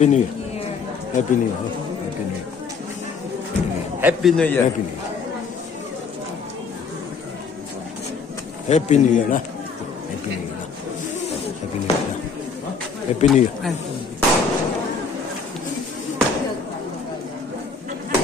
Happy New Year. Year. Happy New Year. Happy New Year. Happy New Year. Happy New Year. Happy New Year lah. Happy New Year lah. Happy New Year lah. Happy New Year.